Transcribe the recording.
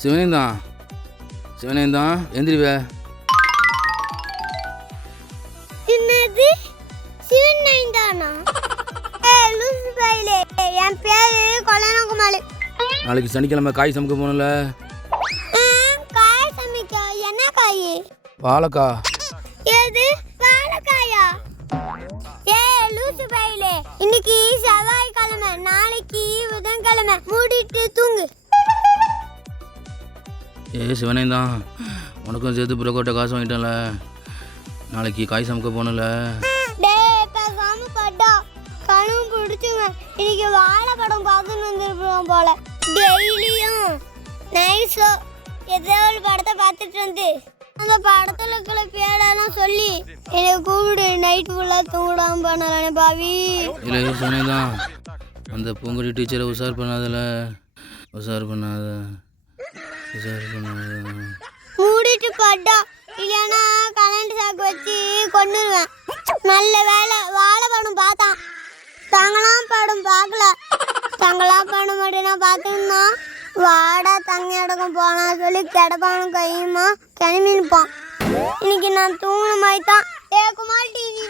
சிவனேந்தான் சிவனேந்தான் எந்திரிவே. என்னது சிவனேந்தானா? லூசு பையலே, என் பேரு கொலனகுமாலு. நாளைக்கு சனிக்கிழமை காய் சமைக்க போகணும்ல. காய் சமைக்க என்ன காய்? வாழைக்கா. ஏது வாழைக்காயா? லூசு பையலே, இன்னைக்கு செவ்வாய்க்கிழமை, நாளைக்கு புதன்கிழமை. மூடிட்டு தூங்கு. சிவனேந்தான் உனக்கும் சேர்த்து புரோக்கோட்டை காசு வாங்கிட்டேன்ல, நாளைக்கு காய் சமைக்க போகணும்ல. கனவு பிடிச்சுங்க. இன்னைக்கு வாழைப்படம் பார்த்துன்னு வந்துருப்போம் போல. டெய்லியும் நைஸோ ஏதோ ஒரு படத்தை பார்த்துட்டு வந்து அந்த படத்தில் இருக்கிற பேரெல்லாம் சொல்லி என்னை கூப்பிடு. நைட்டு ஃபுல்லாக தூங்கிடாம பண்ணலானே பாவி. இல்லை சிவனேந்தான், அந்த பூங்குடி டீச்சரை உஷார் பண்ணாத. மூடிட்டு பட்டா, இல்லைன்னா கரண்ட் சாக்கு வச்சு கொண்டுருவேன். நல்ல வேலை வாழைப்படம் பார்த்தான். தங்கலாம் படம் பார்க்கல. தங்கலாம் படம் மட்டும் நான் பார்த்துருந்தா வாடா தங்க இடக்கம் போனா சொல்லி கிடப்பானு கையுமா கிளம்பி நிற்பான். இன்னைக்கு நான் தூங்கின மாதிரி தான். குமார் டிவி